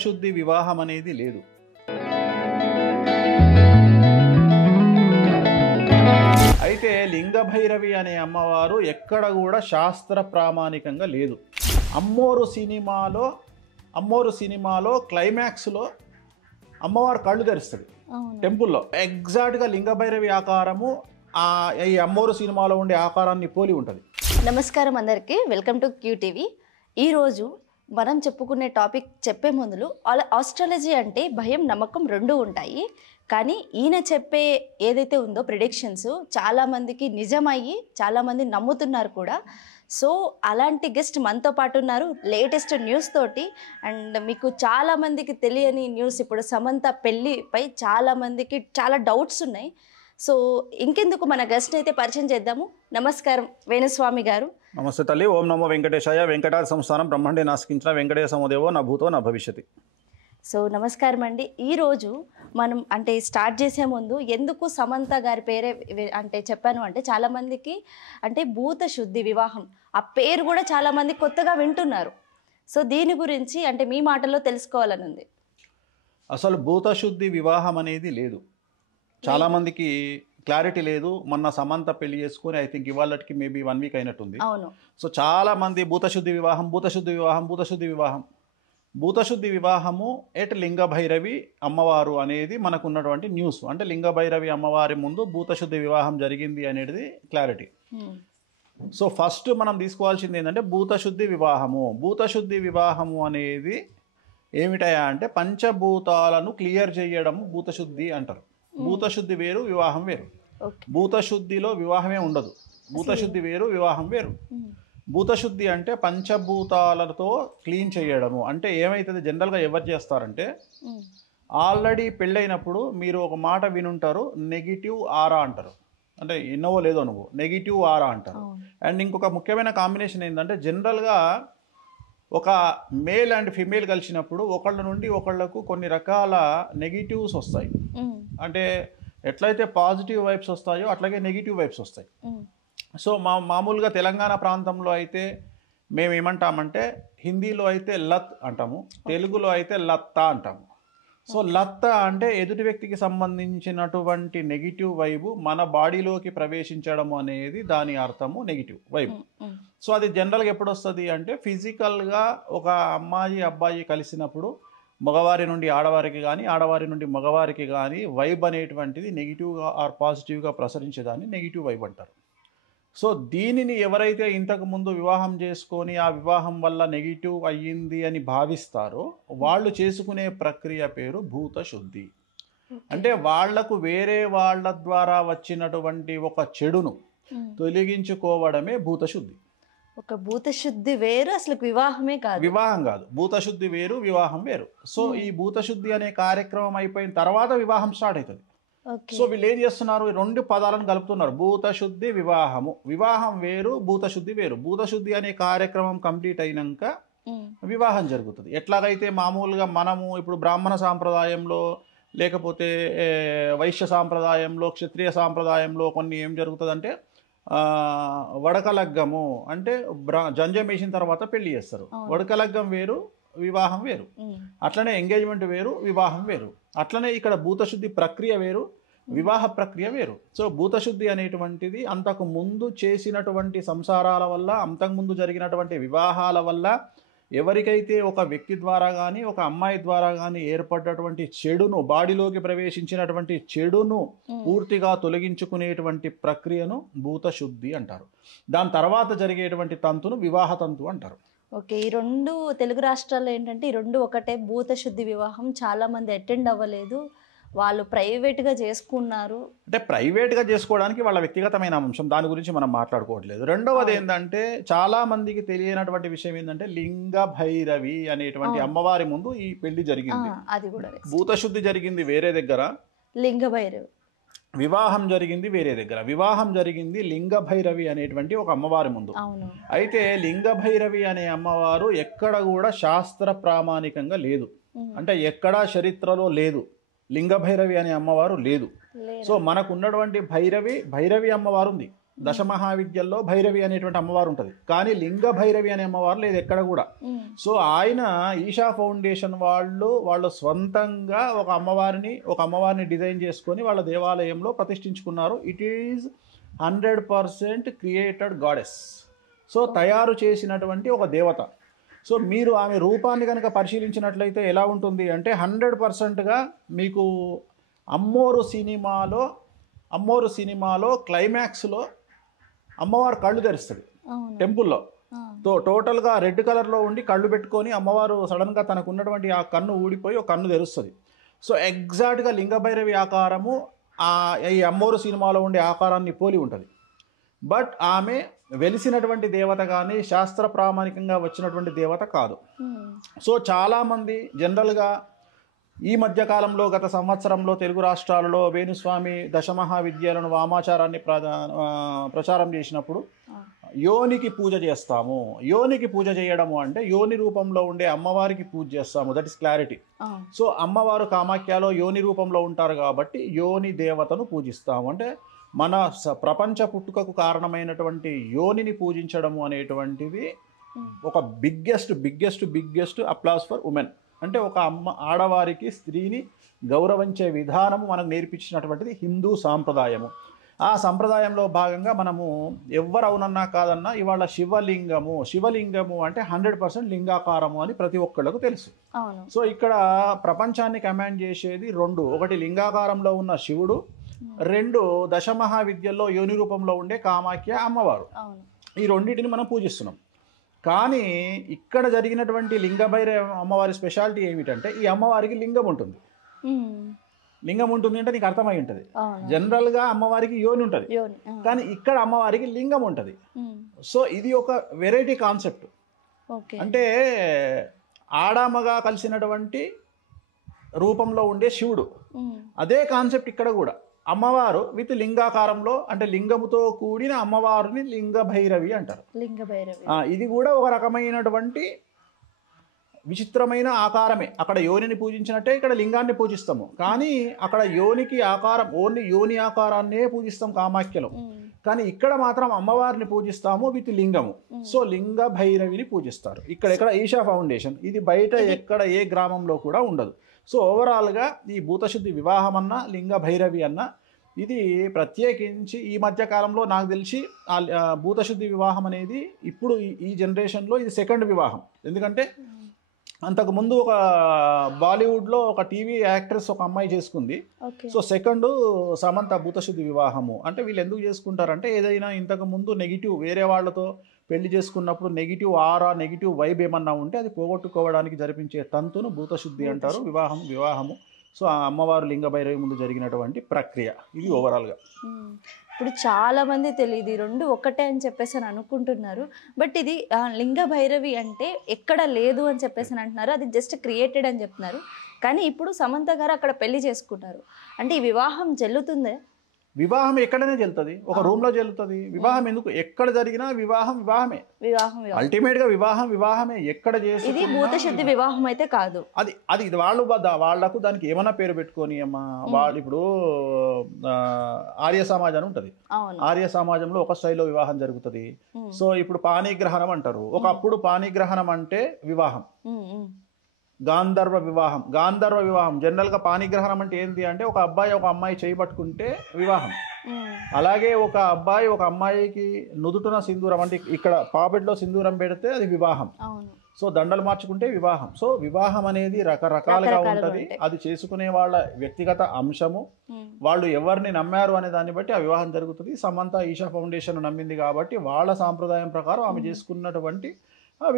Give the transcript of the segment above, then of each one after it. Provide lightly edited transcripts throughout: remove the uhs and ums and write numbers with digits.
భూతశుద్ధి వివాహం అనేది లేదు. అయితే లింగభైరవి అనే అమ్మవారు ఎక్కడ కూడా శాస్త్ర ప్రామాణికంగా లేదు. అమ్మోరు సినిమాలో క్లైమాక్స్లో అమ్మవారు కళ్ళు తెరుస్తుంది టెంపుల్లో. ఎగ్జాక్ట్గా లింగభైరవి ఆకారము ఈ అమ్మోరు సినిమాలో ఉండే ఆకారాన్ని పోలి ఉంటుంది. నమస్కారం అందరికీ, వెల్కమ్ టు క్యూటీవీ. ఈరోజు మనం చెప్పుకునే టాపిక్ చెప్పే ముందు ఆస్ట్రాలజీ అంటే భయం నమ్మకం రెండూ ఉంటాయి. కానీ ఈయన చెప్పే ఏదైతే ఉందో ప్రిడిక్షన్స్ చాలామందికి నిజమయ్యి చాలామంది నమ్ముతున్నారు కూడా. సో అలాంటి గెస్ట్ మనతో పాటు ఉన్నారు లేటెస్ట్ న్యూస్ తోటి. అండ్ మీకు చాలామందికి తెలియని న్యూస్, ఇప్పుడు సమంత పెళ్ళిపై చాలామందికి చాలా డౌట్స్ ఉన్నాయి. సో ఇంకెందుకు మన గెస్ట్ అయితే పరిచయం చేద్దాము. నమస్కారం వేణుస్వామి గారు. నమస్తే తల్లి. ఓం నమో వెంకటేశాయ. వెంకటాద్రి సంస్థానం బ్రహ్మాండే నాస్కించిన వెంకటేశమోదేవో నా భూతో నా భవిష్యతి. సో నమస్కారం అండి. ఈరోజు మనం అంటే స్టార్ట్ చేసే ముందు ఎందుకు సమంత గారి పేరే అంటే చెప్పాను అంటే చాలామందికి అంటే భూత శుద్ధి వివాహం ఆ పేరు కూడా చాలామంది కొత్తగా వింటున్నారు. సో దీని గురించి అంటే మీ మాటల్లో తెలుసుకోవాలని ఉంది. అసలు భూతశుద్ధి వివాహం అనేది లేదు. చాలామందికి క్లారిటీ లేదు. మొన్న సమంత పెళ్లి చేసుకుని ఐ థింక్ ఇవాళకి మేబీ 1 వీక్ అయినట్టుంది. అవును. సో చాలామంది భూతశుద్ధి వివాహం. భూతశుద్ధి వివాహము ఎట్ లింగభైరవి అమ్మవారు అనేది మనకు ఉన్నటువంటి న్యూస్. అంటే లింగభైరవి అమ్మవారి ముందు భూతశుద్ధి వివాహం జరిగింది అనేది క్లారిటీ. సో ఫస్ట్ మనం తీసుకోవాల్సింది ఏంటంటే భూతశుద్ధి వివాహము అనేది ఏమిటయా అంటే పంచభూతాలను క్లియర్ చేయడము భూతశుద్ధి అంటారు. భూతశుద్ధి వేరు, వివాహం వేరు. భూతశుద్ధిలో వివాహమే ఉండదు. భూతశుద్ధి వేరు, వివాహం వేరు. భూతశుద్ధి అంటే పంచభూతాలతో క్లీన్ చేయడము. అంటే ఏమవుతుంది, జనరల్గా ఎవరు చేస్తారంటే ఆల్రెడీ పెళ్ళైనప్పుడు మీరు ఒక మాట వినుంటారు, నెగిటివ్ ఆరా అంటారు. అంటే ఎన్నవో లేదో నువ్వు నెగిటివ్ ఆరా అంటారు. అండ్ ఇంకొక ముఖ్యమైన కాంబినేషన్ ఏంటంటే జనరల్గా ఒక మేల్ అండ్ ఫిమేల్ కలిసినప్పుడు ఒకళ్ళ నుండి ఒకళ్ళకు కొన్ని రకాల నెగిటివ్స్ వస్తాయి. అంటే ఎట్లయితే పాజిటివ్ వైబ్స్ వస్తాయో అట్లాగే నెగిటివ్ వైబ్స్ వస్తాయి. సో మామూలుగా తెలంగాణ ప్రాంతంలో అయితే మేము ఏమంటామంటే హిందీలో అయితే లత్ అంటాము, తెలుగులో అయితే లత్తా అంటాము. సో లత్త అంటే ఎదుటి వ్యక్తికి సంబంధించినటువంటి నెగిటివ్ వైబు మన బాడీలోకి ప్రవేశించడం అనేది దాని అర్థము నెగిటివ్ వైబు. సో అది జనరల్గా ఎప్పుడు వస్తుంది అంటే ఫిజికల్గా ఒక అమ్మాయి అబ్బాయి కలిసినప్పుడు మగవారి నుండి ఆడవారికి కానీ ఆడవారి నుండి మగవారికి కానీ వైబ్ అనేటువంటిది నెగిటివ్గా ఆర్ పాజిటివ్గా ప్రసరించేదాన్ని నెగిటివ్ వైబ్ అంటారు. సో దీనిని ఎవరైతే ఇంతకుముందు వివాహం చేసుకొని ఆ వివాహం వల్ల నెగిటివ్ అయ్యింది అని భావిస్తారో వాళ్ళు చేసుకునే ప్రక్రియ పేరు భూతశుద్ధి. అంటే వాళ్లకు వేరే వాళ్ళ ద్వారా వచ్చినటువంటి ఒక చెడును తొలగించుకోవడమే భూతశుద్ధి. ఒక భూతశుద్ధి వేరు, అసలు వివాహమే కాదు. వివాహం కాదు, భూతశుద్ధి వేరు, వివాహం వేరు. సో ఈ భూతశుద్ధి అనే కార్యక్రమం అయిపోయిన తర్వాత వివాహం స్టార్ట్ అవుతుంది. సో వీళ్ళు ఏం చేస్తున్నారు, ఈ 2 పదాలను కలుపుతున్నారు. భూతశుద్ధి వివాహము, వివాహం వేరు, భూతశుద్ధి వేరు. భూతశుద్ధి అనే కార్యక్రమం కంప్లీట్ అయినాక వివాహం జరుగుతుంది. ఎట్లాగైతే మామూలుగా మనము ఇప్పుడు బ్రాహ్మణ సాంప్రదాయంలో లేకపోతే వైశ్య సాంప్రదాయంలో క్షత్రియ సాంప్రదాయంలో కొన్ని ఏం జరుగుతుందంటే వడకలగ్గము అంటే జంజం వేసిన తర్వాత పెళ్లి చేస్తారు. వడకలగ్గం వేరు, వివాహం వేరు. అట్లనే ఎంగేజ్మెంట్ వేరు, వివాహం వేరు. అట్లనే ఇక్కడ భూతశుద్ధి ప్రక్రియ వేరు, వివాహ ప్రక్రియ వేరు. సో భూతశుద్ధి అనేటువంటిది అంతకు ముందు చేసినటువంటి సంసారాల వల్ల, అంతకుముందు జరిగినటువంటి వివాహాల వల్ల ఎవరికైతే ఒక వ్యక్తి ద్వారా కానీ ఒక అమ్మాయి ద్వారా కానీ ఏర్పడ్డటువంటి చెడును, బాడీలోకి ప్రవేశించినటువంటి చెడును పూర్తిగా తొలగించుకునేటువంటి ప్రక్రియను భూతశుద్ధి అంటారు. దాని తర్వాత జరిగేటువంటి తంతును వివాహ తంతు అంటారు. ఓకే, ఈ 2 తెలుగు రాష్ట్రాల్లో ఏంటంటే ఈ 2 ఒకటే. భూతశుద్ధి వివాహం చాలామంది అటెండ్ అవ్వలేదు, వాళ్ళు ప్రైవేట్గా చేసుకున్నారు. అంటే ప్రైవేట్గా చేసుకోవడానికి వాళ్ళ వ్యక్తిగతమైన అంశం, దాని గురించి మనం మాట్లాడుకోవట్లేదు. రెండవది ఏంటంటే చాలా మందికి తెలియనటువంటి విషయం ఏంటంటే లింగభైరవి అనేటువంటి అమ్మవారి ముందు ఈ పెళ్లి జరిగింది. అది కూడా భూతశుద్ధి జరిగింది వేరే దగ్గర, లింగభైరవి వివాహం జరిగింది వేరే దగ్గర. వివాహం జరిగింది లింగభైరవి అనేటువంటి ఒక అమ్మవారి ముందు. అయితే లింగభైరవి అనే అమ్మవారు ఎక్కడ కూడా శాస్త్ర ప్రామాణికంగా లేదు. అంటే ఎక్కడా చరిత్రలో లేదు, లింగభైరవి అనే అమ్మవారు లేదు. సో మనకు ఉన్నటువంటి భైరవి అమ్మవారు ఉంది. దశమహావిద్యల్లో భైరవి అనేటువంటి అమ్మవారు ఉంటుంది, కానీ లింగ భైరవి అనే అమ్మవారు లేదు ఎక్కడ కూడా. సో ఆయన ఈషా ఫౌండేషన్ వాళ్ళు స్వంతంగా ఒక అమ్మవారిని డిజైన్ చేసుకొని వాళ్ళ దేవాలయంలో ప్రతిష్ఠించుకున్నారు. It is 100% created goddess. So తయారు చేసినటువంటి ఒక దేవత. సో మీరు ఆమె రూపాన్ని కనుక పరిశీలించినట్లయితే ఎలా ఉంటుంది అంటే 100%గా మీకు అమ్మోరు సినిమాలో క్లైమాక్స్లో అమ్మవారు కళ్ళు తెరుస్తుంది టెంపుల్లో. టోటల్గా రెడ్ కలర్లో ఉండి కళ్ళు పెట్టుకొని అమ్మవారు సడన్గా తనకు ఉన్నటువంటి ఆ కన్ను ఊడిపోయి ఒక కన్ను తెరుస్తుంది. సో ఎగ్జాక్ట్గా లింగభైరవి ఆకారము ఈ అమ్మోరు సినిమాలో ఉండే ఆకారాన్ని పోలి ఉంటుంది. బట్ ఆమె వెలిసినటువంటి దేవత కానీ శాస్త్ర ప్రామాణికంగా వచ్చినటువంటి దేవత కాదు. సో చాలామంది జనరల్గా ఈ మధ్యకాలంలో గత సంవత్సరంలో తెలుగు రాష్ట్రాలలో వేణుస్వామి దశమహావిద్యలను వామాచారాన్ని ప్రచారం చేసినప్పుడు యోనికి పూజ చేస్తాము. యోనికి పూజ చేయడము అంటే యోని రూపంలో ఉండే అమ్మవారికి పూజ చేస్తాము. That is clarity. సో అమ్మవారు కామాఖ్యలో యోని రూపంలో ఉంటారు కాబట్టి యోని దేవతను పూజిస్తాము. అంటే మన ప్రపంచ పుట్టుకకు కారణమైనటువంటి యోనిని పూజించడము అనేటువంటిది ఒక బిగ్గెస్ట్ అప్లాస్ ఫర్ ఉమెన్. అంటే ఒక ఆడవారికి స్త్రీని గౌరవించే విధానము మనకు నేర్పించినటువంటిది హిందూ సాంప్రదాయము. ఆ సంప్రదాయంలో భాగంగా మనము ఎవరు అవునన్నా కాదన్నా ఇవాళ శివలింగము అంటే 100% లింగాకారము అని ప్రతి ఒక్కళ్ళకు తెలుసు. సో ఇక్కడ ప్రపంచాన్ని కమాండ్ చేసేది రెండు, ఒకటి లింగాకారంలో ఉన్న శివుడు, రెండు దశమహావిద్యల్లో యోని రూపంలో ఉండే కామాఖ్య అమ్మవారు. ఈ రెండింటిని మనం పూజిస్తున్నాం. కానీ ఇక్కడ జరిగినటువంటి లింగభైరవ అమ్మవారి స్పెషాలిటీ ఏమిటంటే ఈ అమ్మవారికి లింగం ఉంటుంది. లింగం ఉంటుంది అంటే నీకు అర్థమై ఉంటుంది. జనరల్గా అమ్మవారికి యోని ఉంటుంది, కానీ ఇక్కడ అమ్మవారికి లింగం ఉంటుంది. సో ఇది ఒక వెరైటీ కాన్సెప్ట్. అంటే ఆడామగా కలిసినటువంటి రూపంలో ఉండే శివుడు, అదే కాన్సెప్ట్ ఇక్కడ కూడా. అమ్మవారు విత్ లింగాకారంలో అంటే లింగముతో కూడిన అమ్మవారిని లింగభైరవి అంటారు. ఇది కూడా ఒక రకమైనటువంటి విచిత్రమైన ఆకారమే. అక్కడ యోనిని పూజించినట్టే ఇక్కడ లింగాన్ని పూజిస్తాము, కానీ అక్కడ యోనికి ఆకారం ఓన్లీ యోని ఆకారాన్నే పూజిస్తాం కామాఖ్యలో, కానీ ఇక్కడ మాత్రం అమ్మవారిని పూజిస్తాము విత్ లింగము. సో లింగ భైరవిని పూజిస్తారు. ఇక్కడ ఈషా ఫౌండేషన్ ఇది బయట ఎక్కడ ఏ గ్రామంలో కూడా ఉండదు. సో ఓవరాల్గా ఈ భూతశుద్ధి వివాహం అన్న లింగ భైరవి అన్న ఇది ప్రత్యేకించి ఈ మధ్యకాలంలో నాకు తెలిసి భూతశుద్ధి వివాహం అనేది ఇప్పుడు ఈ జనరేషన్లో ఇది సెకండ్ వివాహం. ఎందుకంటే అంతకుముందు ఒక బాలీవుడ్లో ఒక టీవీ యాక్ట్రెస్ ఒక అమ్మాయి చేసుకుంది. సో సెకండ్ సమంత భూతశుద్ధి వివాహము. అంటే వీళ్ళు ఎందుకు చేసుకుంటారంటే ఏదైనా ఇంతకుముందు నెగిటివ్ వేరే వాళ్ళతో పెళ్లి చేసుకున్నప్పుడు నెగిటివ్ నెగిటివ్ వైబ్ ఏమన్నా ఉంటే అది పోగొట్టుకోవడానికి జరిపించే తంతును భూతశుద్ధి అంటారు. వివాహము. సో ఆ అమ్మవారు లింగభైరవి ముందు జరిగినటువంటి ప్రక్రియ ఇది ఓవరాల్గా. ఇప్పుడు చాలా మంది తెలియదు, ఈ రెండు ఒక్కటే అని చెప్పేసి అని అనుకుంటున్నారు. బట్ ఇది లింగ భైరవి అంటే ఎక్కడ లేదు అని చెప్పేసి అని అంటున్నారు, అది జస్ట్ క్రియేటెడ్ అని చెప్తున్నారు. కానీ ఇప్పుడు సమంత గారు అక్కడ పెళ్లి చేసుకుంటారు అంటే ఈ వివాహం చెల్లుతుందే? వివాహం ఎక్కడనే చెల్లుతుంది, ఒక రూమ్ లో చెల్లుతుంది. వివాహం ఎందుకు ఎక్కడ జరిగినా వివాహమే. అల్టిమేట్ గా వివాహమే ఎక్కడ చేసి. ఇది భూతశుద్ధి వివాహం అయితే కాదు. అది వాళ్లకు దానికి ఏమన్నా పేరు పెట్టుకొని అమ్మా. వాళ్ళు ఇప్పుడు ఆర్య సమాజం అని ఉంటది, ఆర్య సమాజంలో ఒక స్థాయిలో వివాహం జరుగుతుంది. సో ఇప్పుడు పాణిగ్రహణం అంటారు. ఒకప్పుడు పాణిగ్రహణం అంటే వివాహం, గాంధర్వ వివాహం. జనరల్గా పాణిగ్రహణం అంటే ఏంటి అంటే ఒక అబ్బాయి ఒక అమ్మాయి చేయబట్టుకుంటే వివాహం. అలాగే ఒక అబ్బాయి ఒక అమ్మాయికి నుదుటున సింధూరం అంటే ఇక్కడ పాపెట్లో సింధూరం పెడితే అది వివాహం. సో దండలు మార్చుకుంటే వివాహం. సో వివాహం అనేది రకరకాలుగా ఉంటుంది. అది చేసుకునే వాళ్ళ వ్యక్తిగత అంశము, వాళ్ళు ఎవరిని నమ్మారు అనే దాన్ని బట్టి ఆ వివాహం జరుగుతుంది. సమంత ఈషా ఫౌండేషన్ నమ్మింది కాబట్టి వాళ్ళ సాంప్రదాయం ప్రకారం ఆమె చేసుకున్నటువంటి ఆ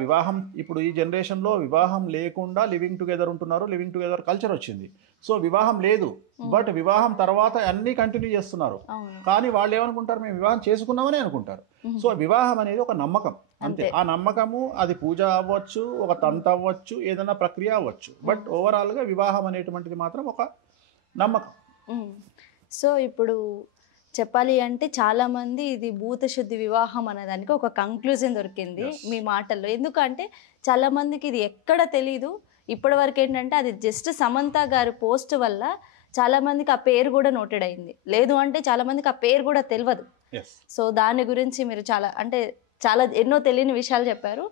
వివాహం ఇప్పుడు ఈ జనరేషన్లో వివాహం లేకుండా లివింగ్ టుగెదర్ ఉంటున్నారు. లివింగ్ టుగెదర్ కల్చర్ వచ్చింది. సో వివాహం లేదు, బట్ వివాహం తర్వాత అన్నీ కంటిన్యూ చేస్తున్నారు. కానీ వాళ్ళు ఏమనుకుంటారు, మేము వివాహం చేసుకున్నామని అనుకుంటారు. సో వివాహం అనేది ఒక నమ్మకం అంతే. ఆ నమ్మకము అది పూజ అవ్వచ్చు, ఒక తంత అవ్వచ్చు, ఏదైనా ప్రక్రియ అవ్వచ్చు. బట్ ఓవరాల్గా వివాహం అనేటువంటిది మాత్రం ఒక నమ్మకం. సో ఇప్పుడు చెప్పాలి అంటే చాలామంది ఇది భూతశుద్ధి వివాహం అనేదానికి ఒక కంక్లూజన్ దొరికింది మీ మాటల్లో. ఎందుకంటే చాలామందికి ఇది ఎక్కడ తెలీదు. ఇప్పటి వరకు ఏంటంటే అది జస్ట్ సమంత గారి పోస్ట్ వల్ల చాలా మందికి ఆ పేరు కూడా నోటెడ్ అయింది, లేదు అంటే చాలా మందికి ఆ పేరు కూడా తెలియదు. ఎస్. సో దాని గురించి మీరు చాలా అంటే చాలా ఎన్నో తెలియని విషయాలు చెప్పారు.